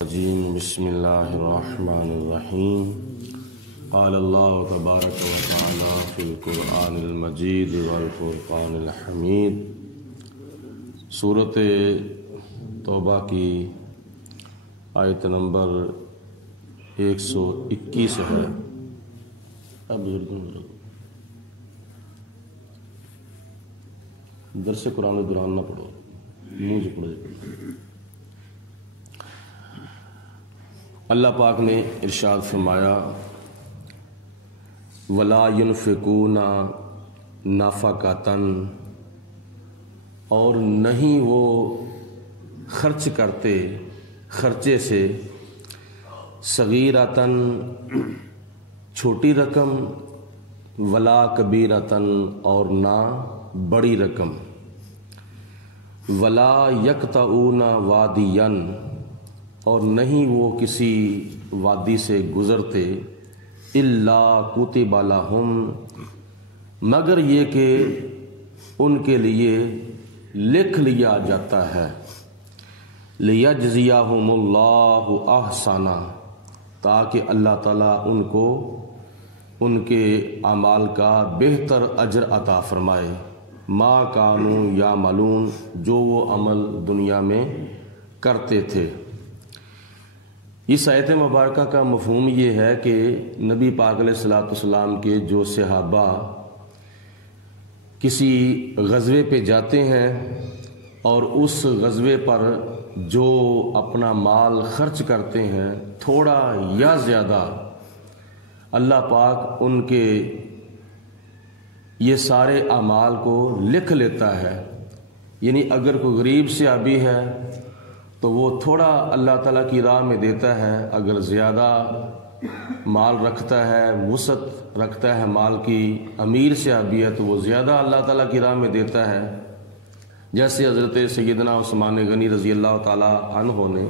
بسم اللہ الرحمن الرحیم قال اللہ تبارک و تعالی فی القرآن المجید والفرقان الحمید۔ سورۃ توبہ کی آیت نمبر 121 ہے۔ اب درس قرآن دوران نہ پڑھو، منہ سے پڑھو۔ اللہ پاک نے ارشاد فرمایا وَلَا يُنْفِقُونَ نَفَقَةً، اور نہیں وہ خرچ کرتے خرچے سے صغیرۃً چھوٹی رقم، ولا کبیرۃً اور نہ بڑی رقم، ولا یقطعون وادیًا اور نہیں وہ کسی وادی سے گزرتے، الا کتب لہم مگر یہ کہ ان کے لیے لکھ لیا جاتا ہے، لیجزیہم اللہ احسن، تاکہ اللہ تعالیٰ ان کو ان کے اعمال کا بہتر اجر عطا فرمائے، ما کانوا یعملون جو وہ عمل دنیا میں کرتے تھے۔ اس آیت مبارکہ کا مفہوم یہ ہے کہ نبی پاک علیہ الصلوۃ والسلام کے جو صحابہ کسی غزوے پہ جاتے ہیں اور اس غزوے پر جو اپنا مال خرچ کرتے ہیں، تھوڑا یا زیادہ، اللہ پاک ان کے یہ سارے اعمال کو لکھ لیتا ہے۔ یعنی اگر کوئی غریب صحابی ہے تو وہ تھوڑا اللہ تعالیٰ کی راہ میں دیتا ہے، اگر زیادہ مال رکھتا ہے، وسعت رکھتا ہے مال کی، امیر صحابی ہے تو وہ زیادہ اللہ تعالیٰ کی راہ میں دیتا ہے۔ جیسے حضرت سیدنا عثمان غنی رضی اللہ تعالیٰ عنہ نے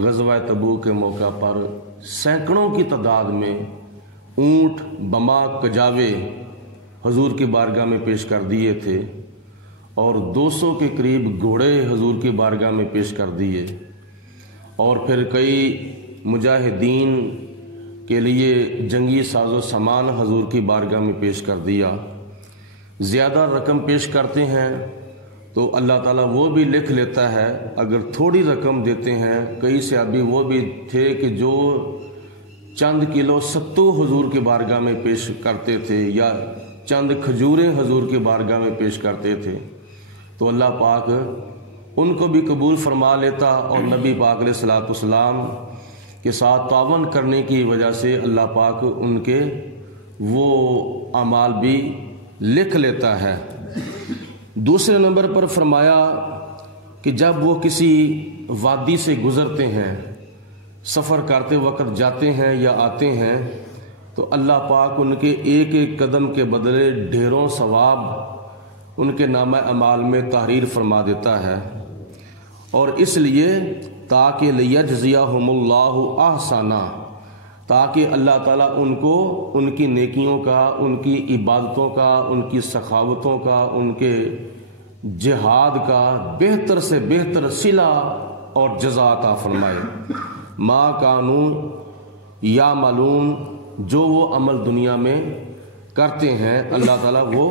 غزوہ تبوک کے موقع پر سینکڑوں کی تعداد میں اونٹ، بما، کجاوے حضور کی بارگاہ میں پیش کر دیے تھے، اور 200 کے قریب گھوڑے حضور کی بارگاہ میں پیش کر دیے، اور پھر کئی مجاہدین کے لیے جنگی ساز و سامان حضور کی بارگاہ میں پیش کر دیا۔ زیادہ رقم پیش کرتے ہیں تو اللہ تعالیٰ وہ بھی لکھ لیتا ہے۔ اگر تھوڑی رقم دیتے ہیں، کئی صحابی وہ بھی تھے کہ جو چند کلو ستو حضور کی بارگاہ میں پیش کرتے تھے، یا چند کھجوریں حضور کی بارگاہ میں پیش کرتے تھے، تو اللہ پاک ان کو بھی قبول فرما لیتا، اور نبی پاک علیہ الصلوۃ والسلام کے ساتھ تعاون کرنے کی وجہ سے اللہ پاک ان کے وہ اعمال بھی لکھ لیتا ہے۔ دوسرے نمبر پر فرمایا کہ جب وہ کسی وادی سے گزرتے ہیں، سفر کرتے وقت جاتے ہیں یا آتے ہیں، تو اللہ پاک ان کے ایک ایک قدم کے بدلے ڈھیروں ثواب ان کے نامہ اعمال میں تحریر فرما دیتا ہے، اور اس لیے تاکہ لیجزیہم اللہ احسن، تاکہ اللہ تعالیٰ ان کو ان کی نیکیوں کا، ان کی عبادتوں کا، ان کی سخاوتوں کا، ان کے جہاد کا بہتر سے بہتر صلہ اور جزا عطا فرمائے، ما کانوا یعملون جو وہ عمل دنیا میں کرتے ہیں اللہ تعالیٰ وہ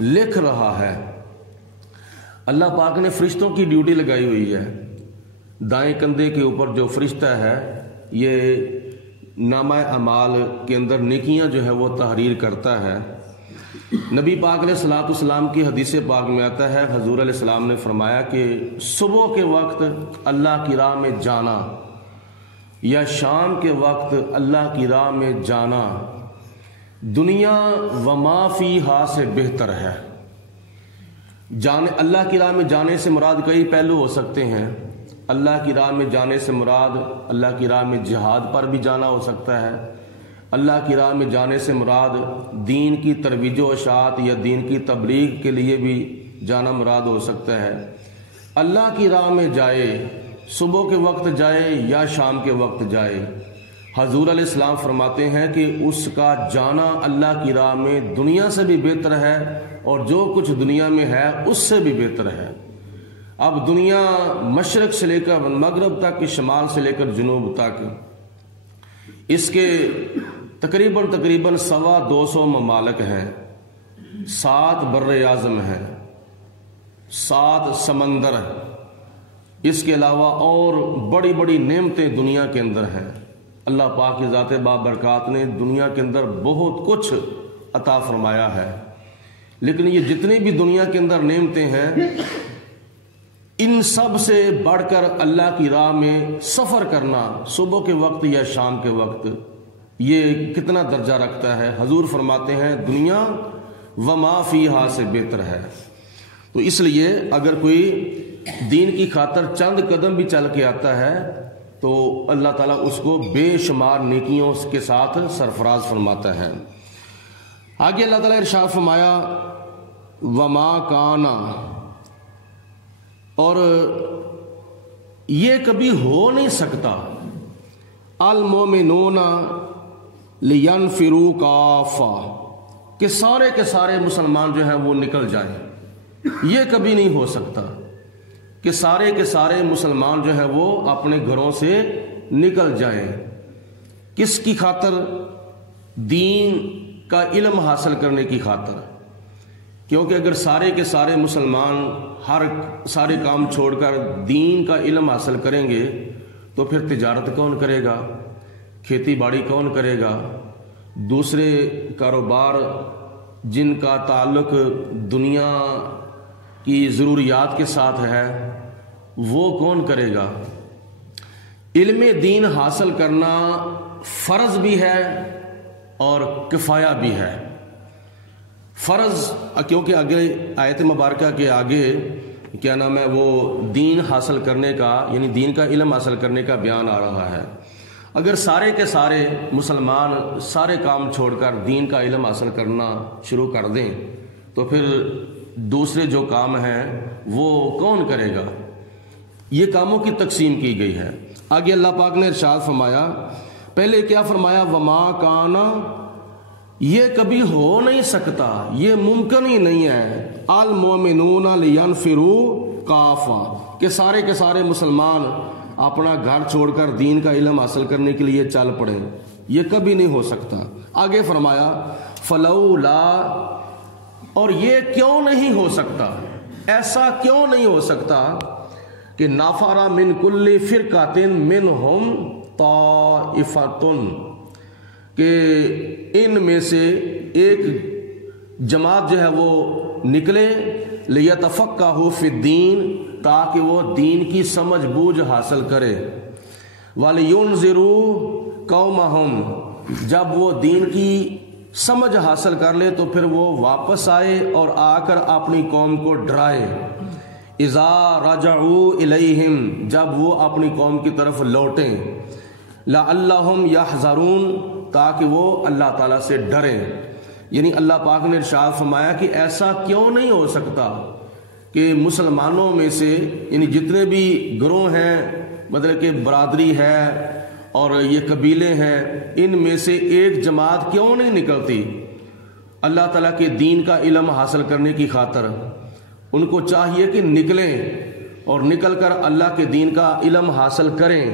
لکھ رہا ہے۔ اللہ پاک نے فرشتوں کی ڈیوٹی لگائی ہوئی ہے۔ دائیں کندھے کے اوپر جو فرشتہ ہے یہ نامہ اعمال کے اندر نیکیاں جو ہے وہ تحریر کرتا ہے۔ نبی پاک علیہ الصلوۃ والسلام کی حدیث پاک میں آتا ہے، حضور علیہ السلام نے فرمایا کہ صبح کے وقت اللہ کی راہ میں جانا یا شام کے وقت اللہ کی راہ میں جانا دنیا وما فیہا سے بہتر ہے۔ اللہ کی راہ میں جانے سے مراد کئی پہلو ہو سکتے ہیں۔ اللہ کی راہ میں جانے سے مراد اللہ کی راہ میں جہاد پر بھی جانا ہو سکتا ہے۔ اللہ کی راہ میں جانے سے مراد دین کی ترویج و اشاعت یا دین کی تبلیغ کے لیے بھی جانا مراد ہو سکتا ہے۔ اللہ کی راہ میں جائے، صبح کے وقت جائے یا شام کے وقت جائے، حضور علیہ السلام فرماتے ہیں کہ اس کا جانا اللہ کی راہ میں دنیا سے بھی بہتر ہے، اور جو کچھ دنیا میں ہے اس سے بھی بہتر ہے۔ اب دنیا مشرق سے لے کر مغرب تک، شمال سے لے کر جنوب تک، اس کے تقریباً 250 ممالک ہیں، 7 بر اعظم ہیں، 7 سمندر ہیں، اس کے علاوہ اور بڑی بڑی نعمتیں دنیا کے اندر ہیں۔ اللہ پاک کی ذات بابرکات نے دنیا کے اندر بہت کچھ عطا فرمایا ہے، لیکن یہ جتنی بھی دنیا کے اندر نعمتیں ہیں، ان سب سے بڑھ کر اللہ کی راہ میں سفر کرنا صبح کے وقت یا شام کے وقت، یہ کتنا درجہ رکھتا ہے؟ حضور فرماتے ہیں دنیا وما فیہا سے بہتر ہے۔ تو اس لیے اگر کوئی دین کی خاطر چند قدم بھی چل کے آتا ہے تو اللہ تعالیٰ اس کو بے شمار نیکیوں کے ساتھ سرفراز فرماتا ہے۔ آگے اللہ تعالیٰ ارشاد فرمایا وما کانا، اور یہ کبھی ہو نہیں سکتا، المومنون لینفروا کافہ، کہ سارے کے سارے مسلمان جو ہیں وہ نکل جائیں، یہ کبھی نہیں ہو سکتا کہ سارے کے سارے مسلمان جو ہیں وہ اپنے گھروں سے نکل جائیں۔ کس کی خاطر؟ دین کا علم حاصل کرنے کی خاطر، کیونکہ اگر سارے کے سارے مسلمان سارے کام چھوڑ کر دین کا علم حاصل کریں گے تو پھر تجارت کون کرے گا، کھیتی باڑی کون کرے گا، دوسرے کاروبار جن کا تعلق دنیا کی ضروریات کے ساتھ ہے وہ کون کرے گا؟ علم دین حاصل کرنا فرض بھی ہے اور کفایہ بھی ہے۔ فرض کیونکہ آگے آیت مبارکہ کے آگے کیا نام ہے وہ دین حاصل کرنے کا، یعنی دین کا علم حاصل کرنے کا بیان آ رہا ہے۔ اگر سارے کے سارے مسلمان سارے کام چھوڑ کر دین کا علم حاصل کرنا شروع کر دیں تو پھر دوسرے جو کام ہیں وہ کون کرے گا؟ یہ کاموں کی تقسیم کی گئی ہے۔ آگے اللہ پاک نے ارشاد فرمایا، پہلے کیا فرمایا؟ وما کانا، یہ کبھی ہو نہیں سکتا، یہ ممکن ہی نہیں ہے، المومنون لینفروا کافہ، کہ سارے کے سارے مسلمان اپنا گھر چھوڑ کر دین کا علم حاصل کرنے کے لیے چل پڑے، یہ کبھی نہیں ہو سکتا۔ آگے فرمایا فلولا، اور یہ کیوں نہیں ہو سکتا، ایسا کیوں نہیں ہو سکتا کہ نافر من کل فرقۃ منہم طائفۃ، کہ ان میں سے ایک جماعت جو ہے وہ نکلے، لیتفقہوا فی الدین، تاکہ وہ دین کی سمجھ بوجھ حاصل کرے، وَلِيُنذِرُوا قَوْمَهُمْ، جب وہ دین کی سمجھ حاصل کر لے تو پھر وہ واپس آئے اور آ کر اپنی قوم کو ڈرائے، اذا رجعوا الیہم، جب وہ اپنی قوم کی طرف لوٹیں، لعلہم یحذرون، تاکہ وہ اللہ تعالیٰ سے ڈریں۔ یعنی اللہ پاک نے ارشاد فرمایا کہ ایسا کیوں نہیں ہو سکتا کہ مسلمانوں میں سے، یعنی جتنے بھی گروہ ہیں، مطلب کہ برادری ہے اور یہ قبیلے ہیں، ان میں سے ایک جماعت کیوں نہیں نکلتی اللہ تعالیٰ کے دین کا علم حاصل کرنے کی خاطر؟ ان کو چاہیے کہ نکلیں اور نکل کر اللہ کے دین کا علم حاصل کریں۔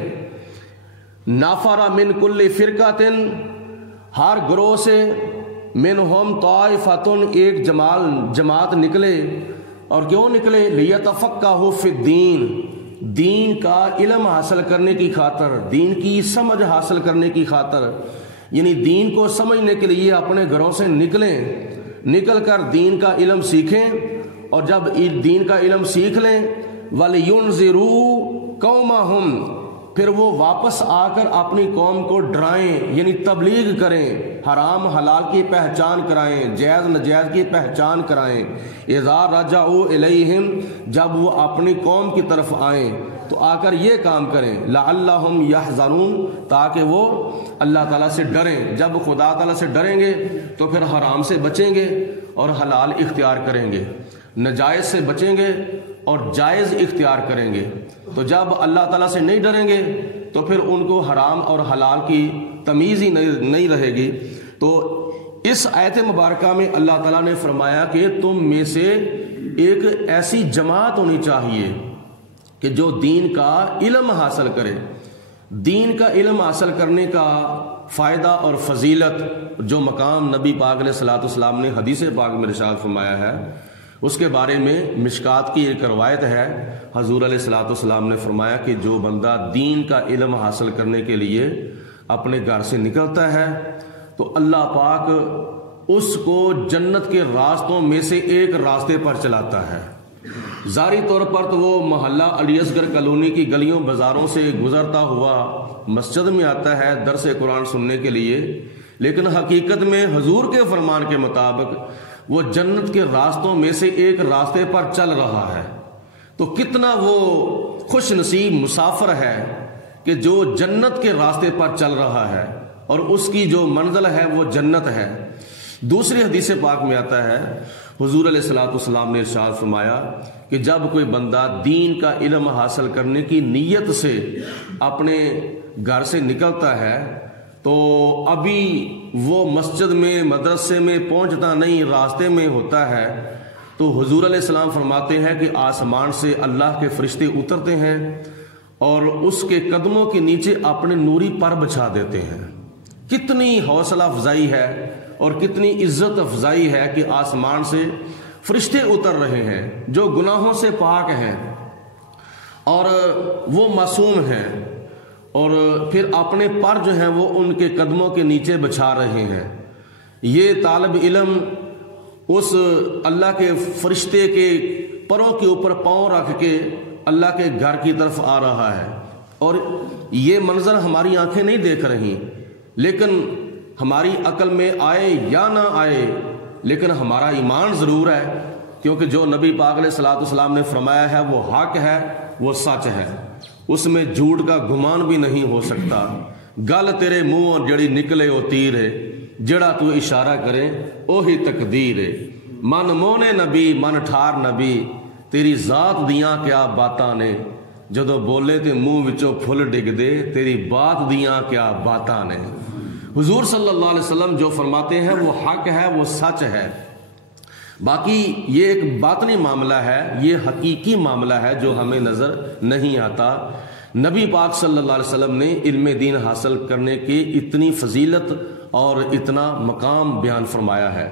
نافر من کل فرقۃ، ہر گروہ سے، منہم طائفۃ، ایک جماعت نکلے، اور کیوں نکلے؟ لیتفقہوا فی الدین، دین کا علم حاصل کرنے کی خاطر، دین کی سمجھ حاصل کرنے کی خاطر، یعنی دین کو سمجھنے کے لیے اپنے گھروں سے نکلیں، نکل کر دین کا علم سیکھیں، اور جب دین کا علم سیکھ لیں، وَلِيُنذِرُوا قَوْمَهُمْ، پھر وہ واپس آ کر اپنی قوم کو ڈرائیں، یعنی تبلیغ کریں، حرام حلال کی پہچان کرائیں، جائز ناجائز کی پہچان کرائیں، اذا رجعوا الیہم، جب وہ اپنی قوم کی طرف آئیں تو آ کر یہ کام کریں، لعلہم یحذرون، تاکہ وہ اللہ تعالیٰ سے ڈریں۔ جب خدا تعالیٰ سے ڈریں گے تو پھر حرام سے بچیں گے اور حلال اختیار کریں گے، ناجائز سے بچیں گے اور جائز اختیار کریں گے۔ تو جب اللہ تعالیٰ سے نہیں ڈریں گے تو پھر ان کو حرام اور حلال کی تمیز ہی نہیں رہے گی۔ تو اس آیت مبارکہ میں اللہ تعالیٰ نے فرمایا کہ تم میں سے ایک ایسی جماعت ہونی چاہیے کہ جو دین کا علم حاصل کرے، دین کا علم حاصل کرنے کا فائدہ اور فضیلت جو مقام نبی پاک علیہ الصلوۃ والسلام نے حدیث پاک میں ارشاد فرمایا ہے، اس کے بارے میں مشکات کی ایک روایت ہے۔ حضور علیہ الصلوۃ والسلام نے فرمایا کہ جو بندہ دین کا علم حاصل کرنے کے لیے اپنے گھر سے نکلتا ہے تو اللہ پاک اس کو جنت کے راستوں میں سے ایک راستے پر چلاتا ہے۔ ظاہری طور پر تو وہ محلہ علی اصغر کالونی کی گلیوں بازاروں سے گزرتا ہوا مسجد میں آتا ہے درس قرآن سننے کے لیے، لیکن حقیقت میں حضور کے فرمان کے مطابق وہ جنت کے راستوں میں سے ایک راستے پر چل رہا ہے۔ تو کتنا وہ خوش نصیب مسافر ہے کہ جو جنت کے راستے پر چل رہا ہے اور اس کی جو منزل ہے وہ جنت ہے۔ دوسری حدیث پاک میں آتا ہے، حضور علیہ الصلوۃ والسلام نے ارشاد فرمایا کہ جب کوئی بندہ دین کا علم حاصل کرنے کی نیت سے اپنے گھر سے نکلتا ہے تو ابھی وہ مسجد میں مدرسے میں پہنچتا نہیں، راستے میں ہوتا ہے، تو حضور علیہ السلام فرماتے ہیں کہ آسمان سے اللہ کے فرشتے اترتے ہیں اور اس کے قدموں کے نیچے اپنے نوری پر بچھا دیتے ہیں۔ کتنی حوصلہ افزائی ہے اور کتنی عزت افزائی ہے کہ آسمان سے فرشتے اتر رہے ہیں جو گناہوں سے پاک ہیں اور وہ معصوم ہیں، اور پھر اپنے پر جو ہیں وہ ان کے قدموں کے نیچے بچھا رہے ہیں۔ یہ طالب علم اس اللہ کے فرشتے کے پروں کے اوپر پاؤں رکھ کے اللہ کے گھر کی طرف آ رہا ہے، اور یہ منظر ہماری آنکھیں نہیں دیکھ رہی، لیکن ہماری عقل میں آئے یا نہ آئے لیکن ہمارا ایمان ضرور ہے، کیونکہ جو نبی پاک علیہ الصلوۃ والسلام نے فرمایا ہے وہ حق ہے، وہ سچ ہے، اس میں جھوٹ کا گمان بھی نہیں ہو سکتا۔ گل تیرے منہ جڑی نکلے او تیر ہے، جڑا تو اشارہ کرے اوہی تقدیر ہے۔ من مونے نبی من ٹھار نبی، تیری ذات دیاں کیا باتاں نے، جدو بولے تے منہ وچوں پھل ڈگ دے، تیری بات دیاں کیا باتاں نے۔ حضور صلی اللہ علیہ وسلم جو فرماتے ہیں وہ حق ہے، وہ سچ ہے۔ باقی یہ ایک باطنی معاملہ ہے، یہ حقیقی معاملہ ہے جو ہمیں نظر نہیں آتا۔ نبی پاک صلی اللہ علیہ وسلم نے علم دین حاصل کرنے کی اتنی فضیلت اور اتنا مقام بیان فرمایا ہے۔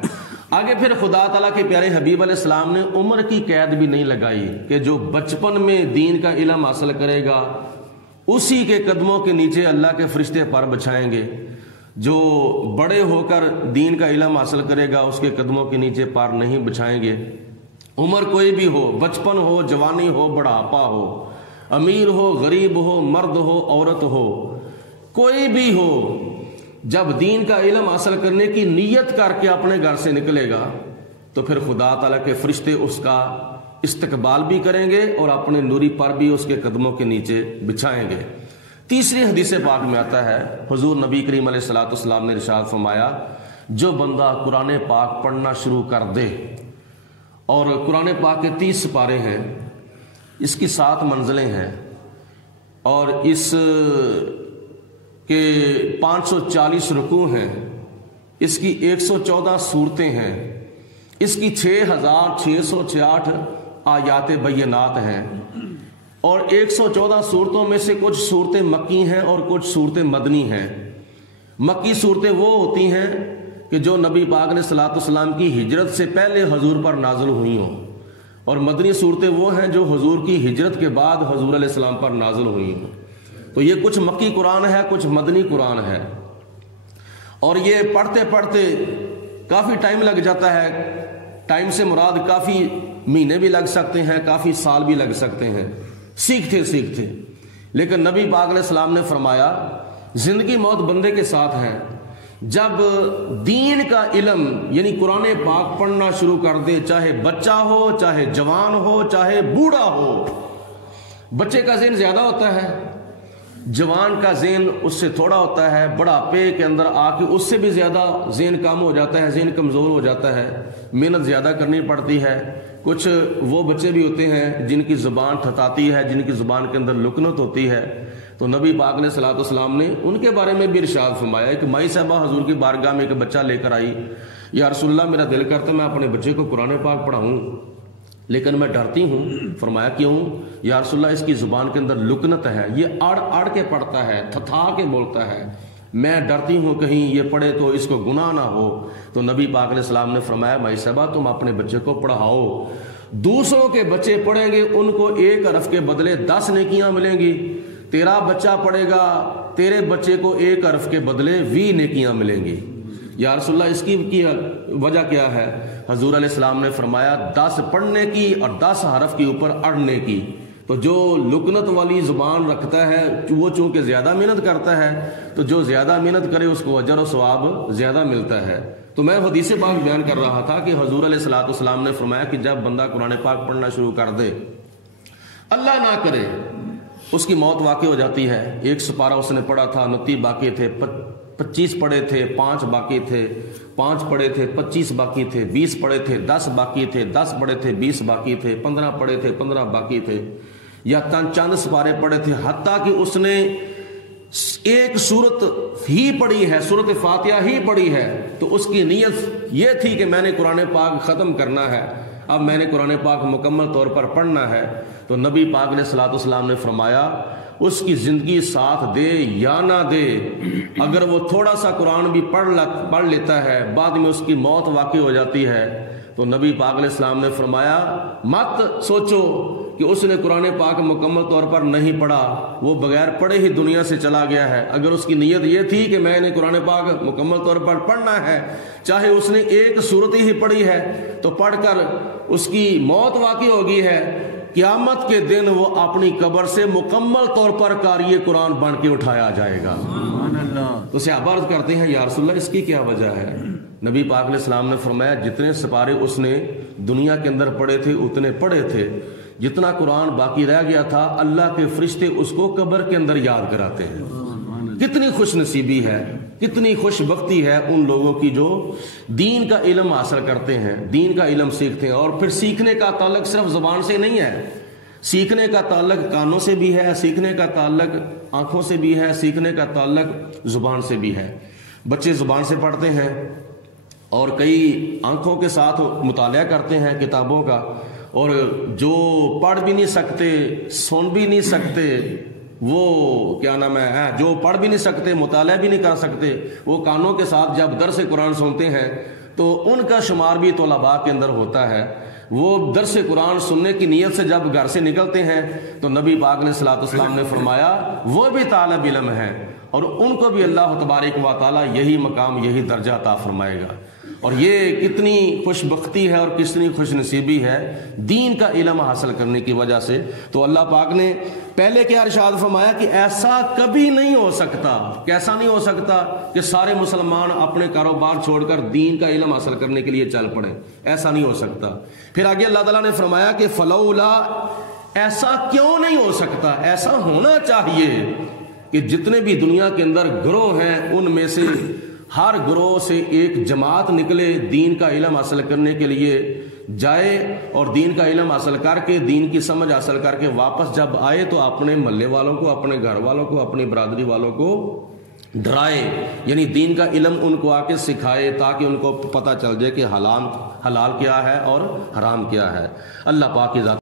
آگے پھر خدا تعالیٰ کے پیارے حبیب علیہ السلام نے عمر کی قید بھی نہیں لگائی کہ جو بچپن میں دین کا علم حاصل کرے گا اسی کے قدموں کے نیچے اللہ کے فرشتے پر بچھائیں گے، جو بڑے ہو کر دین کا علم حاصل کرے گا اس کے قدموں کے نیچے پار نہیں بچھائیں گے۔ عمر کوئی بھی ہو، بچپن ہو، جوانی ہو، بڑھاپا ہو، امیر ہو، غریب ہو، مرد ہو، عورت ہو، کوئی بھی ہو، جب دین کا علم حاصل کرنے کی نیت کر کے اپنے گھر سے نکلے گا تو پھر خدا تعالیٰ کے فرشتے اس کا استقبال بھی کریں گے اور اپنے نوری پر بھی اس کے قدموں کے نیچے بچھائیں گے۔ تیسری حدیث پاک میں آتا ہے، حضور نبی کریم علیہ الصلوۃ والسلام نے ارشاد فرمایا، جو بندہ قرآن پاک پڑھنا شروع کر دے، اور قرآن پاک کے 30 سپارے ہیں، اس کی 7 منزلیں ہیں، اور اس کے 540 رکوع ہیں، اس کی 114 صورتیں ہیں، اس کی 6668 آیات بینات ہیں، اور 114 صورتوں میں سے کچھ صورتیں مکی ہیں اور کچھ صورتیں مدنی ہیں۔ مکی صورتیں وہ ہوتی ہیں کہ جو نبی پاک علیہ الصلوۃ والسلام کی ہجرت سے پہلے حضور پر نازل ہوئی ہوں، اور مدنی صورتیں وہ ہیں جو حضور کی ہجرت کے بعد حضور علیہ السلام پر نازل ہوئی ہوں۔ تو یہ کچھ مکی قرآن ہے، کچھ مدنی قرآن ہے، اور یہ پڑھتے پڑھتے کافی ٹائم لگ جاتا ہے۔ ٹائم سے مراد کافی مہینے بھی لگ سکتے ہیں، کافی سال بھی لگ سکتے ہیں سیکھتے سیکھتے، لیکن نبی پاک علیہ السلام نے فرمایا زندگی موت بندے کے ساتھ ہے، جب دین کا علم یعنی قرآن پاک پڑھنا شروع کر دے، چاہے بچہ ہو، چاہے جوان ہو، چاہے بوڑھا ہو۔ بچے کا ذہن زیادہ ہوتا ہے، جوان کا ذہن اس سے تھوڑا ہوتا ہے، بڑھاپے کے اندر آ کے اس سے بھی زیادہ ذہن کم ہو جاتا ہے، ذہن کمزور ہو جاتا ہے، محنت زیادہ کرنی پڑتی ہے۔ کچھ وہ بچے بھی ہوتے ہیں جن کی زبان تھتاتی ہے، جن کی زبان کے اندر لکنت ہوتی ہے، تو نبی پاک علیہ الصلوۃ والسلام نے ان کے بارے میں بھی ارشاد فرمایا کہ مائی صاحبہ حضور کی بارگاہ میں ایک بچہ لے کر آئی، یا رسول اللہ میرا دل کرتا میں اپنے بچے کو قرآن پاک پڑھاؤں، لیکن میں ڈرتی ہوں۔ فرمایا کیوں؟ یا رسول اللہ اس کی زبان کے اندر لکنت ہے، یہ اڑ اڑ کے پڑھتا ہے، تھتھا کے بولتا ہے، میں ڈرتی ہوں کہیں یہ پڑھے تو اس کو گناہ نہ ہو۔ تو نبی پاک علیہ السلام نے فرمایا مائی صاحبہ تم اپنے بچے کو پڑھاؤ، دوسروں کے بچے پڑھیں گے ان کو 1 حرف کے بدلے 10 نیکیاں ملیں گی، تیرا بچہ پڑھے گا تیرے بچے کو 1 حرف کے بدلے 20 نیکیاں ملیں گی۔ یا رسول اللہ اس کی وجہ کیا ہے؟ حضور علیہ السلام نے فرمایا 10 پڑھنے کی اور 10 حرف کے اوپر اڑنے کی۔ تو جو لکنت والی زبان رکھتا ہے وہ چونکہ زیادہ محنت کرتا ہے، تو جو زیادہ محنت کرے اس کو اجر و ثواب زیادہ ملتا ہے۔ تو میں حدیث پاک بیان کر رہا تھا کہ حضور علیہ السلام نے فرمایا کہ جب بندہ قرآن پاک پڑھنا شروع کر دے، اللہ نہ کرے اس کی موت واقع ہو جاتی ہے، 1 سپارہ اس نے پڑھا تھا، 29 باقی تھے، 25 پڑھے تھے، 5 باقی تھے، 5 پڑھے تھے، 25 باقی تھے، 20 پڑھے تھے، 10 باقی تھے، 10 پڑھے تھے، 20 باقی تھے، 15 پڑھے تھے، 15 باقی تھے، یا چند سپارے پڑھے تھے، حتیٰ کہ اس نے ایک سورت ہی پڑھی ہے، سورت فاتحہ ہی پڑھی ہے، تو اس کی نیت یہ تھی کہ میں نے قرآن پاک ختم کرنا ہے، اب میں نے قرآن پاک مکمل طور پر پڑھنا ہے۔ تو نبی پاک علیہ السلام نے فرمایا اس کی زندگی ساتھ دے یا نہ دے، اگر وہ تھوڑا سا قرآن بھی پڑھ لیتا ہے، بعد میں اس کی موت واقع ہو جاتی ہے، تو نبی پاک علیہ السلام نے فرمایا مت سوچو کہ اس نے قرآن پاک مکمل طور پر نہیں پڑھا، وہ بغیر پڑھے ہی دنیا سے چلا گیا ہے۔ اگر اس کی نیت یہ تھی کہ میں نے قرآن پاک مکمل طور پر پڑھنا ہے، چاہے اس نے 1 سورت ہی پڑھی ہے، تو پڑھ کر اس کی موت واقع ہو گئی ہے، قیامت کے دن وہ اپنی قبر سے مکمل طور پر قاری قرآن بن کے اٹھایا جائے گا۔ تو صحابہ عرض کرتے ہیں یا رسول اللہ اس کی کیا وجہ ہے؟ نبی پاک علیہ السلام نے فرمایا جتنے سپارے اس نے دنیا کے اندر پڑھے تھے اتنے پڑھے تھے، جتنا قرآن باقی رہ گیا تھا اللہ کے فرشتے اس کو قبر کے اندر یاد کراتے ہیں۔ کتنی خوش نصیبی ہے، کتنی خوش بختی ہے ان لوگوں کی جو دین کا علم حاصل کرتے ہیں، دین کا علم سیکھتے ہیں۔ اور پھر سیکھنے کا تعلق صرف زبان سے نہیں ہے، سیکھنے کا تعلق کانوں سے بھی ہے، سیکھنے کا تعلق آنکھوں سے بھی ہے، سیکھنے کا تعلق زبان سے بھی ہے۔ بچے زبان سے پڑھتے ہیں اور کئی آنکھوں کے ساتھ مطالعہ کرتے ہیں کتابوں کا، اور جو پڑھ بھی نہیں سکتے، سن بھی نہیں سکتے، وہ کیا نام ہے، جو پڑھ بھی نہیں سکتے، مطالعہ بھی نہیں کر سکتے، وہ کانوں کے ساتھ جب درس قرآن سنتے ہیں تو ان کا شمار بھی طلباء کے اندر ہوتا ہے۔ وہ درس قرآن سننے کی نیت سے جب گھر سے نکلتے ہیں تو نبی پاک علیہ السلام نے فرمایا وہ بھی طالب علم ہیں، اور ان کو بھی اللہ تبارک و تعالیٰ یہی مقام، یہی درجہ عطا فرمائے گا۔ اور یہ کتنی خوش بختی ہے اور کتنی خوش نصیبی ہے دین کا علم حاصل کرنے کی وجہ سے۔ تو اللہ پاک نے پہلے کیا ارشاد فرمایا کہ ایسا کبھی نہیں ہو سکتا، کیسا نہیں ہو سکتا کہ سارے مسلمان اپنے کاروبار چھوڑ کر دین کا علم حاصل کرنے کے لیے چل پڑیں، ایسا نہیں ہو سکتا۔ پھر آگے اللہ تعالیٰ نے فرمایا کہ فلولا، ایسا کیوں نہیں ہو سکتا، ایسا ہونا چاہیے کہ جتنے بھی دنیا کے اندر گروہ ہیں ان میں سے ہر گروہ سے ایک جماعت نکلے، دین کا علم حاصل کرنے کے لیے جائے، اور دین کا علم حاصل کر کے، دین کی سمجھ حاصل کر کے واپس جب آئے تو اپنے محلے والوں کو، اپنے گھر والوں کو، اپنی برادری والوں کو ڈرائے، یعنی دین کا علم ان کو آ کے سکھائے تاکہ ان کو پتہ چل جائے کہ حلال کیا ہے اور حرام کیا ہے۔ اللہ پاک کی ذات